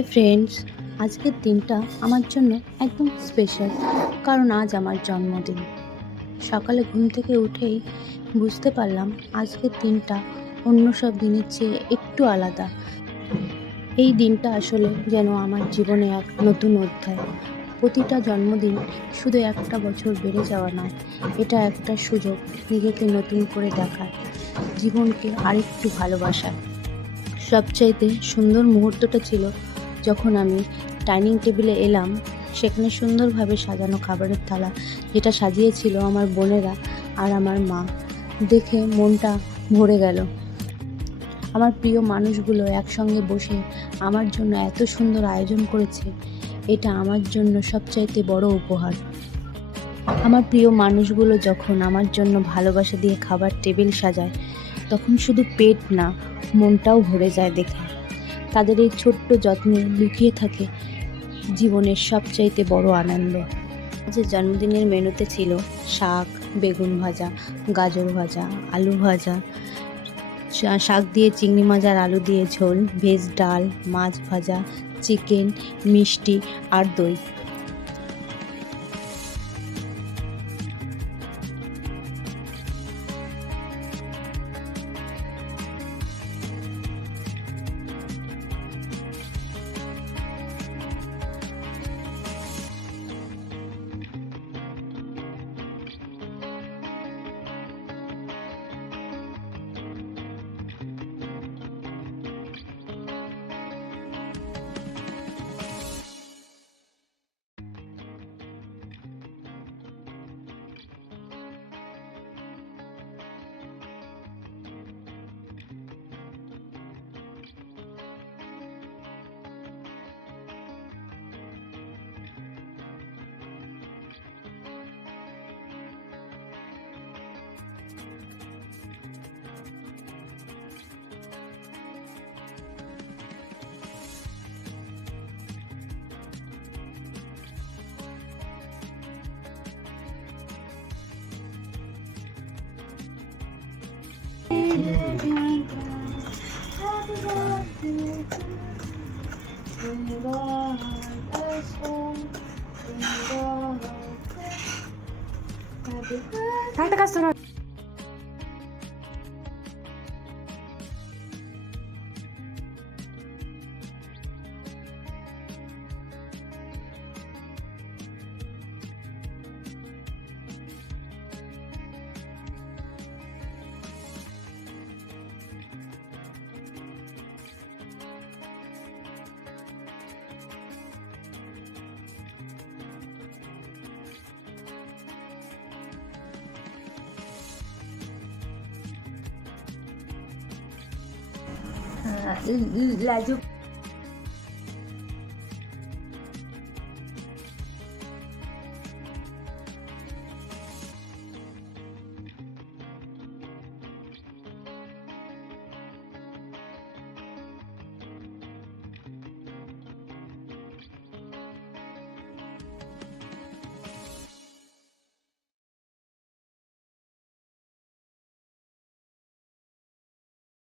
Hi friends, আজকের দিনটা আমার জন্য একদম স্পেশাল, কারণ আজ আমার জন্মদিন। সকালে ঘুম থেকে উঠেই বুঝতে পারলাম আজকের দিনটা অন্য সব দিনের চেয়ে একটু আলাদা। এই দিনটা আসলে যেন আমার জীবনে এক নতুন অধ্যায়। প্রতিটা জন্মদিন শুধু একটা বছর বেড়ে যাওয়া নয়, এটা একটা সুযোগ নিজেকে নতুন করে দেখার, জীবনকে আরেকটু ভালোবাসার। সবচাইতে সুন্দর মুহূর্তটা ছিল যখন আমি ডাইনিং টেবিলে এলাম। সেখানে সুন্দরভাবে সাজানো খাবারের থালা, যেটা সাজিয়েছিল আমার বোনেরা আর আমার মা। দেখে মনটা ভরে গেল। আমার প্রিয় মানুষগুলো একসঙ্গে বসে আমার জন্য এত সুন্দর আয়োজন করেছে, এটা আমার জন্য সবচাইতে বড় উপহার। আমার প্রিয় মানুষগুলো যখন আমার জন্য ভালোবাসা দিয়ে খাবার টেবিল সাজায়, তখন শুধু পেট না, মনটাও ভরে যায় দেখে। তাদের এই ছোট্ট যত্নে লুকিয়ে থাকে জীবনের সবচাইতে বড় আনন্দ। যে জন্মদিনের মেনুতে ছিল শাক, বেগুন ভাজা, গাজর ভাজা, আলু ভাজা, শাক দিয়ে চিংড়ি মাছ আর আলু দিয়ে ঝোল, ভেজ ডাল, মাছ ভাজা, চিকেন, মিষ্টি আর দই। থাকতে কাজ তো না। লাজুক